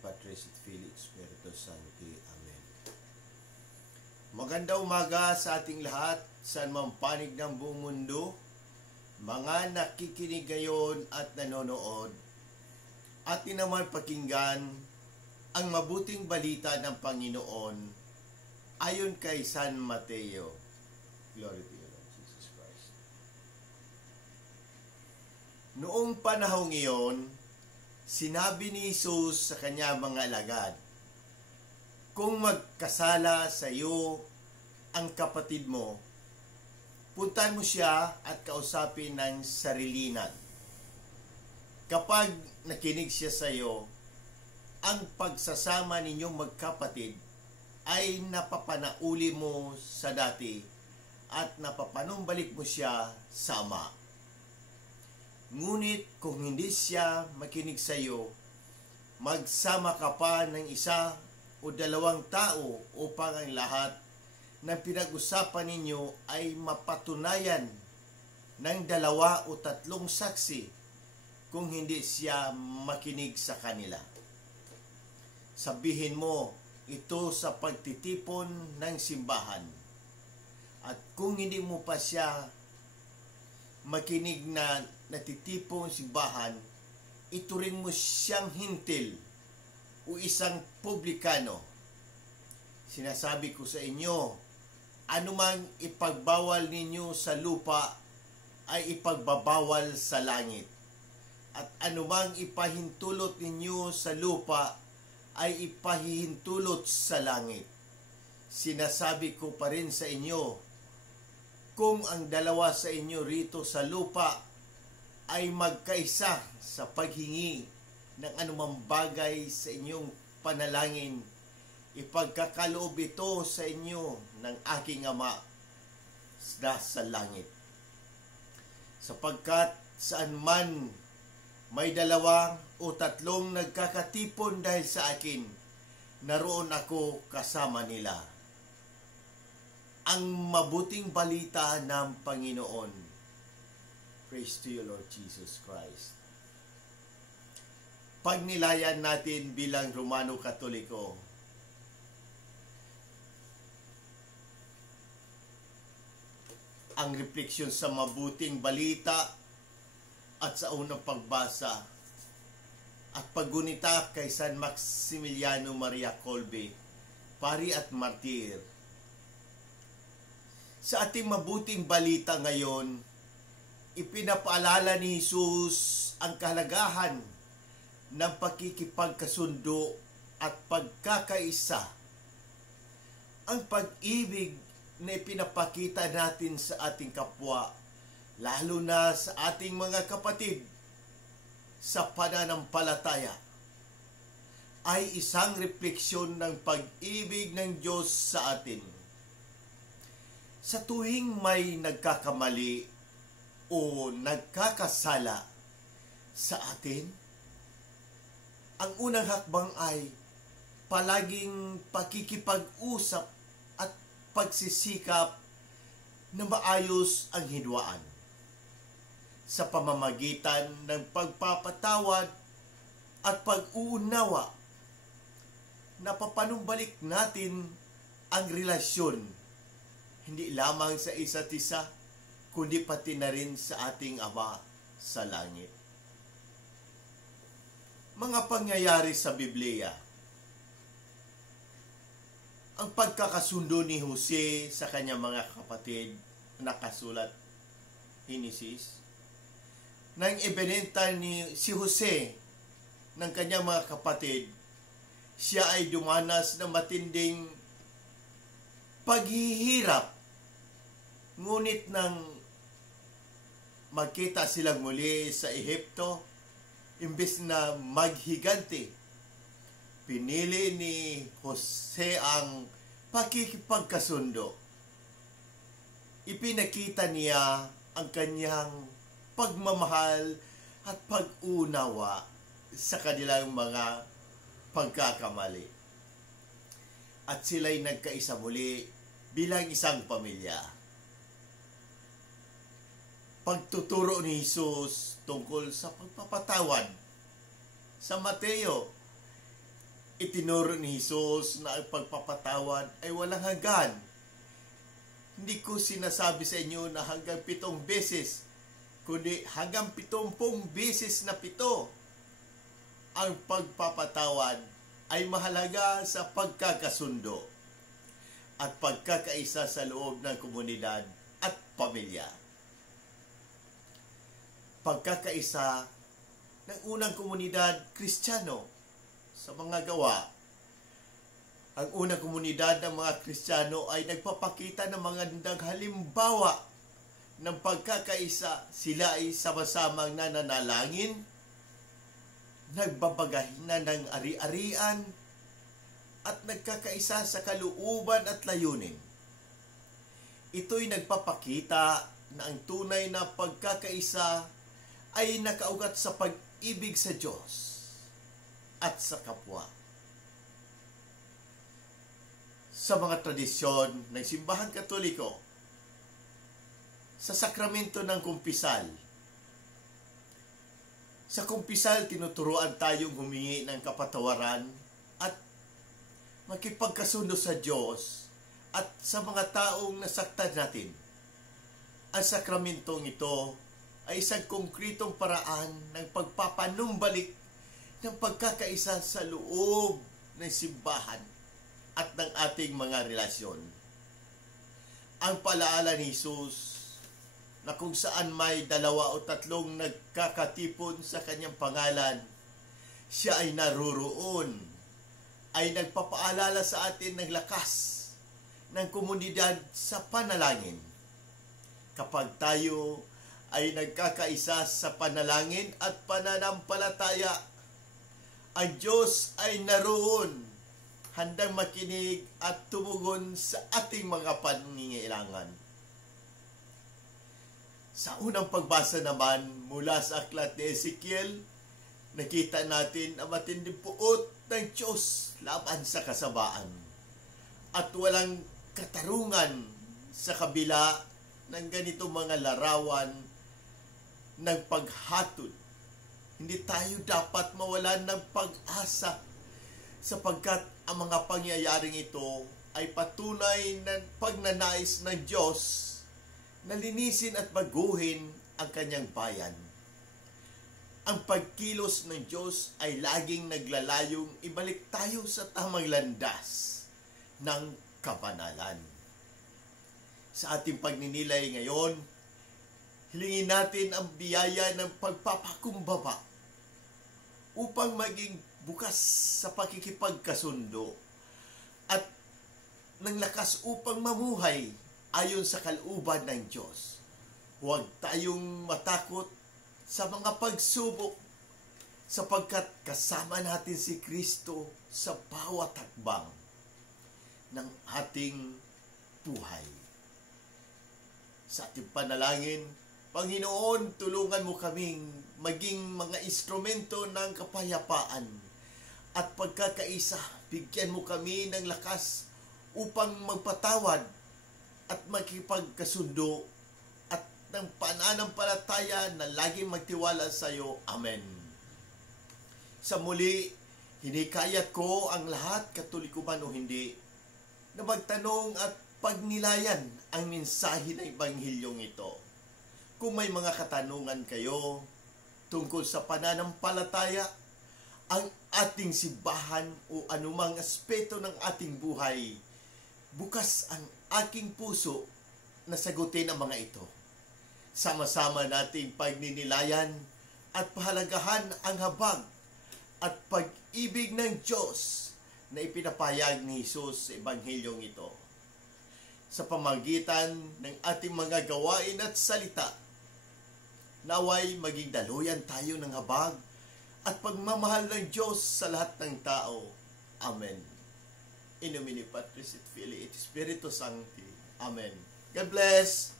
Patris et Filii Spiritus Sancti. Amen. Magandang umaga sa ating lahat, saan man panig ng buong mundo, mga nakikinig ngayon at nanonood. Atin naman pakinggan ang mabuting balita ng Panginoon ayon kay San Mateo. Glory to you, Lord Jesus Christ. Noong panahong iyon, sinabi ni Jesus sa kanyang mga alagad, kung magkasala sa iyo ang kapatid mo, puntahan mo siya at kausapin ng sarilinan. Kapag nakinig siya sa iyo, ang pagsasama ninyong magkapatid ay napapanauli mo sa dati at napapanumbalik mo siya sa Ama. Ngunit kung hindi siya makinig sa iyo, magsama ka pa ng isa o dalawang tao upang ang lahat ng pinag-usapan ninyo ay mapatunayan ng 2 o 3 saksi kung hindi siya makinig sa kanila. Sabihin mo ito sa pagtitipon ng simbahan. At kung hindi mo pa siya makinig na natitipong simbahan, ituring mo siyang hintil o isang publikano. Sinasabi ko sa inyo, anumang ipagbawal ninyo sa lupa ay ipagbabawal sa langit. At anumang ipahintulot ninyo sa lupa ay ipahihintulot sa langit. Sinasabi ko pa rin sa inyo, kung ang 2 sa inyo rito sa lupa ay magkaisa sa paghingi ng anumang bagay sa inyong panalangin, ipagkakaloob ito sa inyo ng aking Ama sa langit. Sapagkat saan man may 2 o 3 nagkakatipon dahil sa akin, naroon ako kasama nila. Ang mabuting balita ng Panginoon. Praise to you, Lord Jesus Christ. Pagnilayan natin bilang Romano Katoliko, ang refleksyon sa mabuting balita at sa unang pagbasa at paggunita kay San Maximiliano Maria Kolbe, pari at martir. Sa ating mabuting balita ngayon, ipinapaalala ni Jesus ang kahalagahan ng pakikipagkasundo at pagkakaisa. Ang pag-ibig na ipinapakita natin sa ating kapwa, lalo na sa ating mga kapatid sa pananampalataya, ay isang refleksyon ng pag-ibig ng Diyos sa atin. Sa tuwing may nagkakamali o nagkakasala sa atin, ang unang hakbang ay palaging pakikipag-usap at pagsisikap na maayos ang hidwaan sa pamamagitan ng pagpapatawad at pag-uunawa. Napapanumbalik natin ang relasyon hindi lamang sa isa't isa, kundi pati na rin sa ating Ama sa langit. Mga pangyayari sa Biblia. Ang pagkakasundo ni Jose sa kanyang mga kapatid, nakasulat Henesis. Nang ibinenta ni si Jose ng kanyang mga kapatid, siya ay dumanas ng matinding paghihirap. Ngunit nang magkita silang muli sa Ehipto, imbes na maghiganti, pinili ni Jose ang pakikipagkasundo. Ipinakita niya ang kanyang pagmamahal at pag-unawa sa kanilang mga pagkakamali. At sila'y nagkaisa muli bilang isang pamilya. Pagtuturo ni Jesus tungkol sa pagpapatawad sa Mateo Itinuro ni Jesus na ang pagpapatawad ay walang hanggan. Hindi ko sinasabi sa inyo na hanggang 7 beses, kundi hanggang 70 beses na 7. Ang pagpapatawad ay mahalaga sa pagkakasundo at pagkakaisa sa loob ng komunidad at pamilya. Pagkakaisa ng unang komunidad Kristiyano sa mga gawa. Ang unang komunidad ng mga Kristiyano ay nagpapakita ng magandang halimbawa ng pagkakaisa. Sila ay sama-samang nananalangin, nagbabagahinan ng ari-arian, at nagkakaisa sa kalooban at layunin. Ito'y nagpapakita na ang tunay na pagkakaisa ay nakaugat sa pag-ibig sa Diyos at sa kapwa. Sa mga tradisyon ng Simbahan Katoliko, sa sakramento ng kumpisal, sa kumpisal tinuturuan tayong humingi ng kapatawaran at makipagkasundo sa Diyos at sa mga taong nasaktan natin. Ang sakramentong ito ay isang konkretong paraan ng pagpapanumbalik ng pagkakaisa sa loob ng simbahan at ng ating mga relasyon. Ang palaala ni Jesus na kung saan may 2 o 3 nagkakatipon sa kanyang pangalan, siya ay naroroon, ay nagpapaalala sa atin ng lakas ng komunidad sa panalangin. Kapag tayo ay nagkakaisa sa panalangin at pananampalataya, ang Diyos ay naroon, handang makinig at tumugon sa ating mga pangangailangan. Sa unang pagbasa naman mula sa aklat ni Ezekiel, nakita natin ang matinding puot ng Diyos laban sa kasabaan at walang katarungan sa kabila ng ganitong mga larawan ng paghatol. Hindi tayo dapat mawalan ng pag-asa sapagkat ang mga pangyayaring ito ay patunay ng pagnanais ng Diyos na linisin at baguhin ang kanyang bayan. Ang pagkilos ng Diyos ay laging naglalayong ibalik tayo sa tamang landas ng kabanalan. Sa ating pagninilay ngayon, hilingin natin ang biyaya ng pagpapakumbaba upang maging bukas sa pakikipagkasundo at ng lakas upang mamuhay ayon sa kalooban ng Diyos. Huwag tayong matakot sa mga pagsubok sapagkat kasama natin si Kristo sa bawat hakbang ng ating buhay. Sa ating panalangin, Panginoon, tulungan mo kaming maging mga instrumento ng kapayapaan at pagkakaisa. Bigyan mo kami ng lakas upang magpatawad at makipagkasundo at ng pananampalataya na laging magtiwala sa iyo. Amen. Sa muli, hinikayat ko ang lahat, Katoliko man o hindi, na magtanong at pagnilayan ang mensahe ng Ebanghilyong ito. Kung may mga katanungan kayo tungkol sa pananampalataya, ang ating simbahan o anumang aspeto ng ating buhay, bukas ang aking puso na sagutin ang mga ito. Sama-sama nating pagninilayan at pahalagahan ang habag at pag-ibig ng Diyos na ipinapahayag ni Jesus sa Ebanghilyong ito. Sa pamagitan ng ating mga gawain at salita, naway maging daluyan tayo ng habag at pagmamahal ng Diyos sa lahat ng tao. Amen. In nomine Patris et Filii et Spiritus Sancti. Amen. God bless!